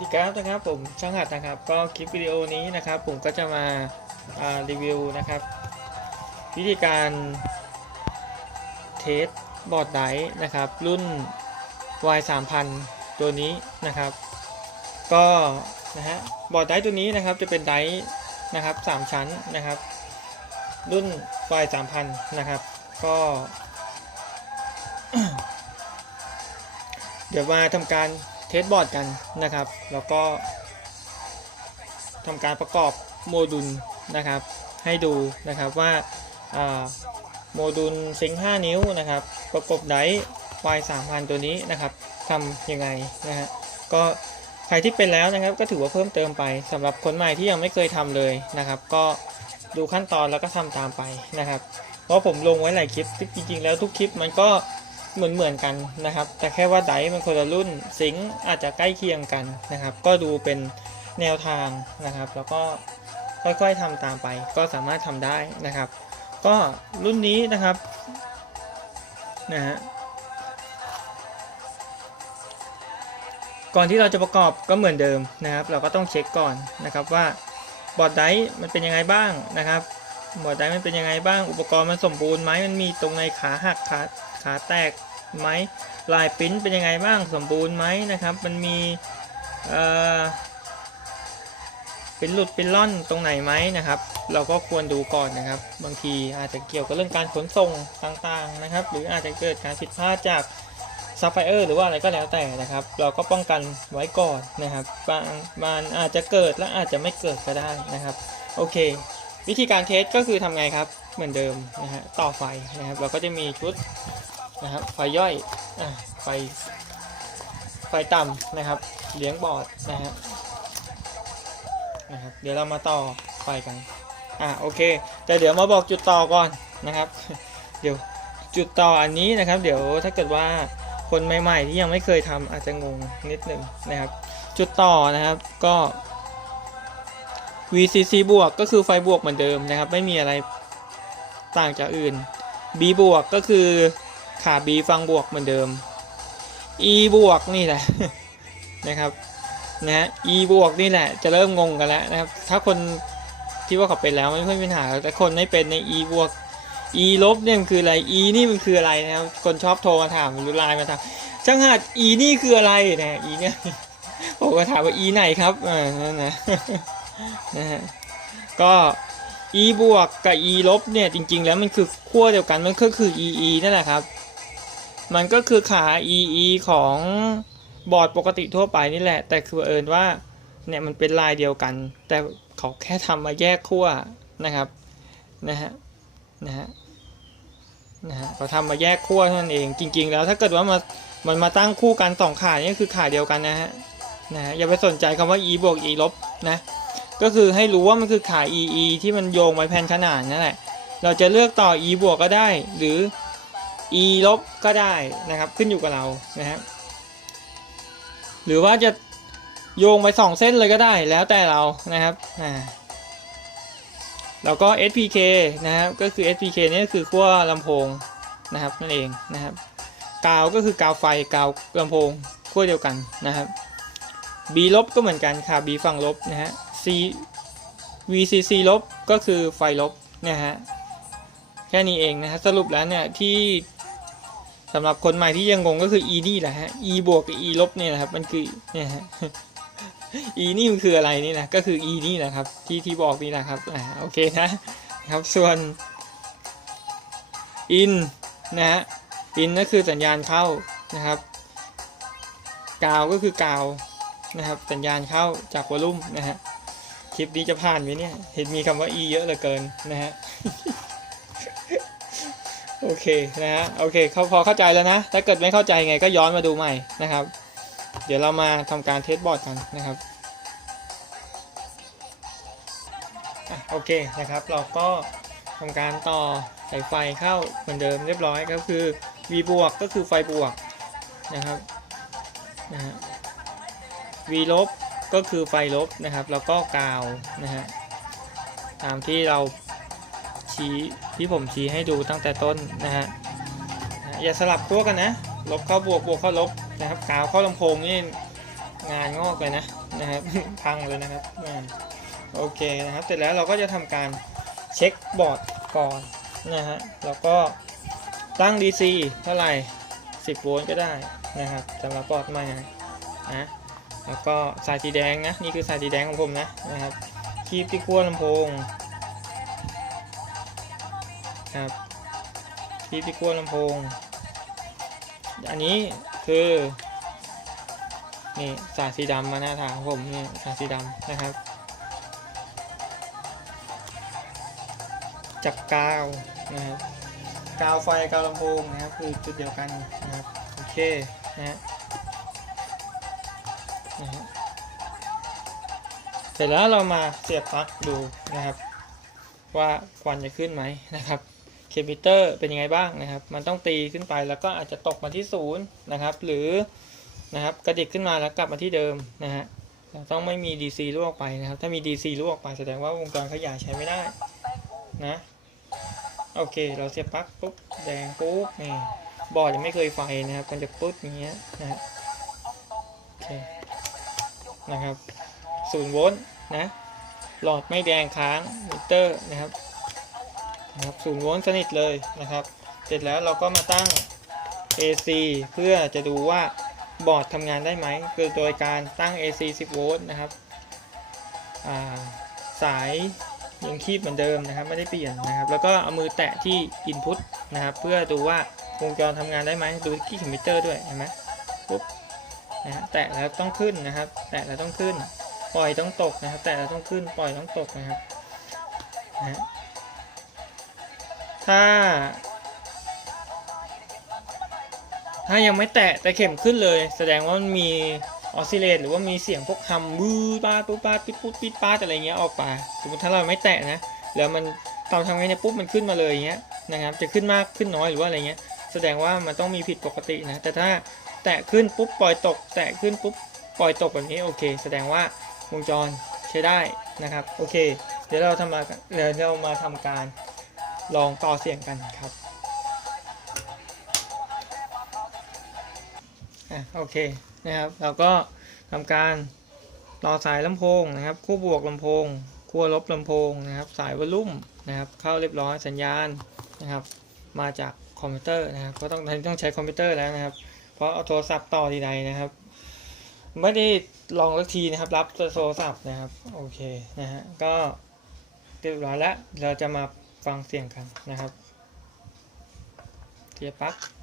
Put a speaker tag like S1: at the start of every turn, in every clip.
S1: ดีครับนะครับผมช่างหัดนะครับ ก็คลิปวิดีโอนี้นะครับ ผมก็จะมาารีวิวนะครับ วิธีการเทสบอร์ดไดนะครับ รุ่น Y 3 0 0 0ตัวนี้นะครับ ก็นะฮะบอร์ดไดตัวนี้นะครับจะเป็นไดนะครับ3ชั้นนะครับ รุ่น Y 3 0 0 0นะครับ ก็ เดี๋ยวมาทำการ เทสบอร์ดกันนะครับ แล้วก็ทำการประกอบโมดูลนะครับ ให้ดูนะครับว่าาโมดูลซิงค์5นิ้วนะครับ ประกบไดร์ Y 3 0 0 0 ตัวนี้นะครับทำยังไงนะฮะก็ใครที่เป็นแล้วนะครับ ก็ถือว่าเพิ่มเติมไปสำหรับคนใหม่ที่ยังไม่เคยทำเลยนะครับ ก็ดูขั้นตอนแล้วก็ทำตามไปนะครับ เพราะผมลงไว้หลายคลิปจริงๆแล้วทุกคลิปมันก็ เหมือนเหมือนกันนะครับ แต่แค่ว่าไดมันคนละรุ่นซิงอาจจะใกล้เคียงกันนะครับ ก็ดูเป็นแนวทางนะครับ แล้วก็ค่อยๆทำตามไป ก็สามารถทำได้นะครับ ก็รุ่นนี้นะครับนะฮะก่อนที่เราจะประกอบก็เหมือนเดิมนะครับ เราก็ต้องเช็คก่อนนะครับว่าบอร์ดไดมันเป็นยังไงบ้างนะครับ บอร์ดไดร์มันเป็นยังไงบ้างอุปกรณ์มันสมบูรณ์ไหมมันมีตรงไหนขาหักขาขาแตกไหมลายปิ้นเป็นยังไงบ้างสมบูรณ์ไหมนะครับ มันมีเอ่อเป็นหลุดเป็นล่อนตรงไหนไหมนะครับ เราก็ควรดูก่อนนะครับ บางทีอาจจะเกี่ยวกับเรื่องการขนส่งต่างๆนะครับ หรืออาจจะเกิดการผิดพลาดจากซัพพลายเออร์หรือว่าอะไรก็แล้วแต่นะครับ เราก็ป้องกันไว้ก่อนนะครับบางมันอาจจะเกิดและอาจจะไม่เกิดก็ได้นะครับ โอเค วิธีการเทสก็คือทำไงครับเหมือนเดิมนะฮะต่อไฟนะครับเราก็จะมีชุดนะครับไฟย่อยอะไฟไฟต่ำนะครับ เลี้ยงบอร์ดนะฮะนะครับเดี๋ยวเรามาต่อไฟกันอะโอเค แต่เดี๋ยวมาบอกจุดต่อก่อนนะครับ เดี๋ยวจุดต่ออันนี้นะครับ เดี๋ยวถ้าเกิดว่าคนใหม่ ๆ ที่ยังไม่เคยทำอาจจะงงนิดนึงนะครับ จุดต่อนะครับก็ VCC บวกก็คือไฟบวกเหมือนเดิมนะครับ ไม่มีอะไรต่างจากอื่น B บวกก็คือขา B ฟังบวกเหมือนเดิม E บวกนี่แหละนะครับนะฮะ E บวกนี่แหละจะเริ่มงงกันแล้วนะครับ ถ้าคนที่ว่าเขาเป็นแล้วไม่ค่อยมีปัญหาแต่คนไม่เป็นใน E บวก E ลบเนี่ยมันคืออะไร E นี่มันคืออะไรนะครับ คนชอบโทรมาถามหรือไลน์มาถามช่างหัด E นี่คืออะไรนะ E เนี่ยผมก็ถามว่า E ไหนครับอ่านั่นนะ นะฮะก็ e บวกกับ e ลบเนี่ยจริง ๆ แล้วมันคือขั้วเดียวกันมันก็คือ e e นั่นแหละครับ มันก็คือขา e e ของบอร์ดปกติทั่วไปนี่แหละ แต่คือเอิญว่าเนี่ยมันเป็นลายเดียวกัน แต่เขาแค่ทำมาแยกขั้วนะครับนะฮะนะฮะนะฮะเขาทำมาแยกขั้วเท่านั้นเองจริง ๆ แล้วถ้าเกิดว่ามามันมาตั้งคู่กันสองขานี่คือขาเดียวกันนะฮะนะฮะอย่าไปสนใจคำว่า e บวก e ลบนะ ก็คือให้รู้ว่ามันคือขา EE ที่มันโยงไปแผ่นขนานนั่นแหละ เราจะเลือกต่อ E บวกก็ได้ หรือ E ลบก็ได้นะครับ ขึ้นอยู่กับเรานะฮะหรือว่าจะโยงไปสองเส้นเลยก็ได้แล้วแต่เรานะครับอ่าแล้วก็ SPK นะครับก็คือ SPK นี่คือขั้วลำโพงนะครับนั่นเองนะครับกาวก็คือกาวไฟกาวลำโพงขั้วเดียวกันนะครับ B ลบก็เหมือนกันค่ะ B ฝั่งลบนะฮะ C VCC ลบก็คือไฟลบนะฮะแค่นี้เองนะฮะสรุปแล้วเนี่ยที่สำหรับคนใหม่ที่ยังงงก็คือ E นี่แหละฮะ E บวกกับ E ลบเนี่ยแหละครับมันคือเนี่ยฮะ E นี่มันคืออะไรนี่นะก็คือ E นี่แหละครับที่ที่บอกนี่แหละครับอ่าโอเคนะครับส่วน in นะฮะ in ก็คือสัญญาณเข้านะครับกาวก็คือกาวนะครับสัญญาณเข้าจากวอลลุ่มนะฮะ ลิปนี้จะผ่านไหมเนี่ย เห็นมีคำว่า e เยอะเหลือเกินนะฮะ โอเคนะฮะ โอเคเขาพอเข้าใจแล้วนะ ถ้าเกิดไม่เข้าใจไงก็ย้อนมาดูใหม่นะครับ เดี๋ยวเรามาทำการเทสบอร์ดกันนะครับอโอเคนะครับเราก็ทำการต่อสายไฟเข้าเหมือนเดิมเรียบร้อยก็คือ V บวกก็คือไฟบวกนะครับนะฮะ V ลบ ก็คือไฟลบนะครับ แล้วก็กาวนะฮะตามที่เราชี้ที่ผมชี้ให้ดูตั้งแต่ต้นนะฮะอย่าสลับขั้วกันนะ ลบเข้าบวกบวกเข้าลบนะครับกาวเข้าลำโพงนี่งานงอกเลยนะนะครับพังเลยนะครับโอเคนะครับเสร็จแล้วเราก็จะทำการเช็คบอร์ดก่อนนะฮะแล้วก็ตั้ง DC เท่าไหร่ 10 โวลต์ก็ได้นะครับสำหรับบอร์ดใหม่นะ แล้วก็สายสีแดงนะนี่คือสายสีแดงของผมนะนะครับคีบที่ขั้วลำโพงครับคีบที่ขั้วลำโพง อันนี้คือนี่สายสีดำมาหน้าทางของผมนี่สายสีดำนะครับจากกาวนะครับกาวไฟกาวลำโพงนะครับคือจุดเดียวกันนะครับโอเคนะฮะนะ ร็จแล้วเรามาเสียบปลั๊กดูนะครับ ว่าควันจะขึ้นไหมนะครับเคมิเตอร์เป็นยังไงบ้างนะครับ มันต้องตีขึ้นไปแล้วก็อาจจะตกมาที่ศูนย์นะครับ หรือนะครับกระดิกขึ้นมาแล้วกลับมาที่เดิมนะฮะต้องไม่มี DC รั่วออกไปนะครับ ถ้ามี DC รั่วออกไปแสดงว่าวงจรขยายใช้ไม่ได้นะโอเค เราเสียบปลั๊กปุ๊บแดงปุ๊บนี่บอร์ดยังไม่เคยไฟนะครับมันจะปุ๊บอย่างเงี้ยนะฮะโอเคนะครับศูนย์โวลต์ นะ หลอดไม่แดงค้างมิเตอร์นะครับนะครับศูนย์โวลต์สนิทเลยนะครับ เสร็จแล้วเราก็มาตั้ง AC เพื่อจะดูว่าบอร์ดทำงานได้ไหม คือโดยการตั้ง AC 10 โวลต์นะครับาสายยังคีบเหมือนเดิมนะครับ ไม่ได้เปลี่ยนนะครับ แล้วก็เอามือแตะที่ Input นะครับ เพื่อดูว่าวงจรทำงานได้ไหม ดูที่คอมพิวเตอร์ด้วยเห็นไหมปุ๊บนะแตะแล้วต้องขึ้นนะครับ แตะแล้วต้องขึ้น ปล่อยต้องตกนะครับ แตะต้องขึ้นปล่อยต้องตกนะครับนะถ้า ถ้ายังไม่แตะแต่เข็มขึ้นเลย แสดงว่ามันมีออสซิเลตหรือว่ามีเสียงพวกคำบูป้าปุ๊บป้าปิดปุ๊บปิดป้าอะไรเงี้ยออกไปสมมติถ้าเราไม่แตะนะแล้วมันตอนทำไงเนี่ยปุ๊บมันขึ้นมาเลยอย่างเงี้ยนะครับจะขึ้นมากขึ้นน้อยหรือว่าอะไรเงี้ย แสดงว่ามันต้องมีผิดปกตินะแต่ถ้าแตะขึ้นปุ๊บปล่อยตก แตะขึ้นปุ๊บปล่อยตกแบบนี้โอเค แสดงว่า วงจรใช้ได้นะครับ โอเค เดี๋ยวเราทำมาเดี๋ยวเรามาทำการลองต่อเสียงกันครับอะโอเคนะครับ เราก็ทำการต่อสายลำโพงนะครับ คู่บวกลำโพงขั้วลบลำโพงนะครับ สายวอลลุ่มนะครับ เข้าเรียบร้อยสัญญาณนะครับ มาจากคอมพิวเตอร์นะครับ ก็ต้องต้องใช้คอมพิวเตอร์แล้วนะครับ เพราะเอาโทรศัพท์ต่อทีใดนะครับ ไม่ได้ลองสักทีนะครับ รับโทรศัพท์นะครับ โอเคนะฮะก็เรียบร้อยแล้วเราจะมาฟังเสียงกันนะครับเทียบปลั๊กนะครับ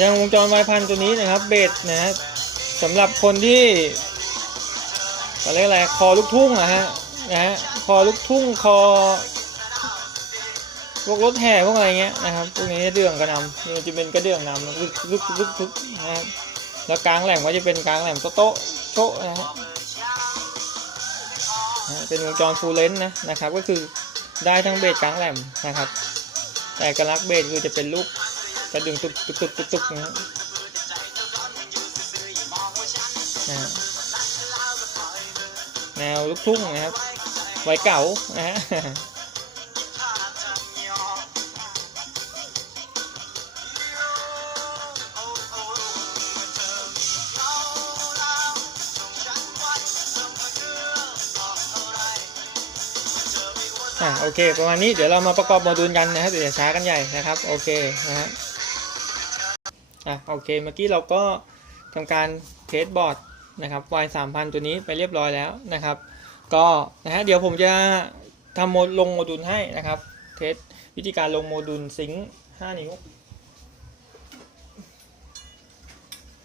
S1: ยังวงจรวายพันตัวนี้นะครับเบสนะสำหรับคนที่อะไรยกอะไรคอลูกทุ่งอะฮะนะฮะคอลูกทุ่งคอพวกรถแห่พวกอะไรเงี้ยนะครับพวกนี้เดื่องกระนำนี่จะเป็นกระเดื่องนำลึกลึกลึกลึกนะครับแล้วกลางแหลมก็จะเป็นกลางแหลมโต๊ะโต๊ะโชะนะฮะเป็นวงจรฟูลเลนส์นะนะครับ ก็คือได้ทั้งเบสกลางแหลมนะครับ แต่เอกลักเบสคือจะเป็นลูก กระดึงตุกตุกตุกตุกตุกนะฮะนะฮะแนวลูกทุ่งนะครับไวยเก่านะฮะอะโอเค ประมาณนี้เดี๋ยวเรามาประกอบโมดูลกันนะครับเดี๋ยวอย่าช้ากันใหญ่นะครับ โอเคนะฮะ อะโอเคเมื่อกี้เราก็ทำการเทสบอร์ดนะครับ Y 3 0 0 0 ตัวนี้ไปเรียบร้อยแล้วนะครับ ก็นะฮะเดี๋ยวผมจะทำโมลงโมดูลให้นะครับ เทสวิธีการลงโมดูลซิงค์5นิ้ว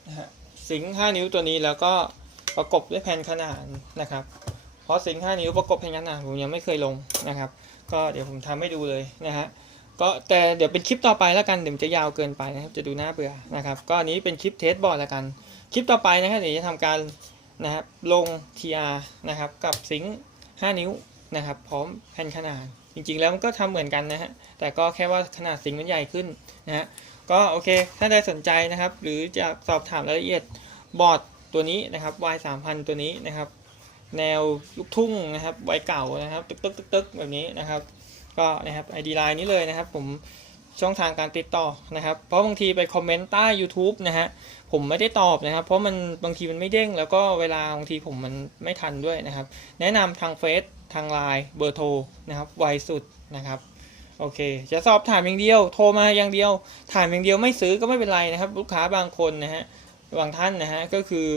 S1: นะฮะซิงค์5นิ้วตัวนี้แล้วก็ประกบด้วยแผ่นขนานนะครับ เพราะซิงค์5นิ้วประกบแผ่นขนานผมยังไม่เคยลงนะครับ ก็เดี๋ยวผมทำให้ดูเลยนะฮะ ก็แต่เดี๋ยวเป็นคลิปต่อไปแล้วกันเดี๋ยวจะยาวเกินไปนะครับ จะดูน่าเบื่อนะครับ ก็อันนี้เป็นคลิปเทสบอร์ดแล้วกัน คลิปต่อไปนะครับเดี๋ยวจะทำการนะครับลง TR นะครับกับซิงค์5 นิ้วนะครับ พร้อมแผ่นขนาด จริงๆแล้วมันก็ทำเหมือนกันนะฮะแต่ก็แค่ว่าขนาดซิงค์มันใหญ่ขึ้นนะฮะก็โอเคถ้าใดสนใจนะครับ หรือจะสอบถามรายละเอียดบอร์ดตัวนี้นะครับ Y 3 0 0 ตัวนี้นะครับ แนวลูกทุ่งนะครับไวเก่านะครับ ตึกตึกตึกตึกแบบนี้นะครับ ก็นะครับ ID Line นี้เลยนะครับ ผมช่องทางการติดต่อนะครับ เพราะบางทีไปคอมเมนต์ใต้ YouTube นะฮะผมไม่ได้ตอบนะครับ เพราะมันบางทีมันไม่เด้ง แล้วก็เวลาบางทีผมมันไม่ทันด้วยนะครับ แนะนำทางเฟซทางไลน์เบอร์โทรนะครับไวสุดนะครับโอเค จะสอบถามอย่างเดียว โทรมาอย่างเดียว ถามอย่างเดียวไม่ซื้อก็ไม่เป็นไรนะครับ ลูกค้าบางคนนะฮะ บางท่านนะฮะ ก็คือ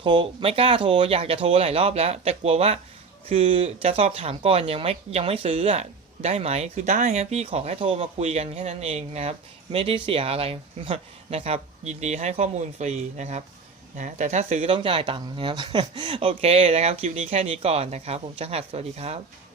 S1: โทรไม่กล้าโทร อยากจะโทรหลายรอบแล้ว แต่กลัวว่า คือจะสอบถามก่อนยังไม่ยังไม่ซื้ออะ ได้ไหมคือได้ครับพี่ขอแค่โทรมาคุยกันแค่นั้นเองนะครับ ไม่ได้เสียอะไรนะครับ ยินดีให้ข้อมูลฟรีนะครับนะแต่ถ้าซื้อต้องจ่ายตังค์นะครับ โอเคนะครับ คลิปนี้แค่นี้ก่อนนะครับ ผมจังหัดสวัสดีครับ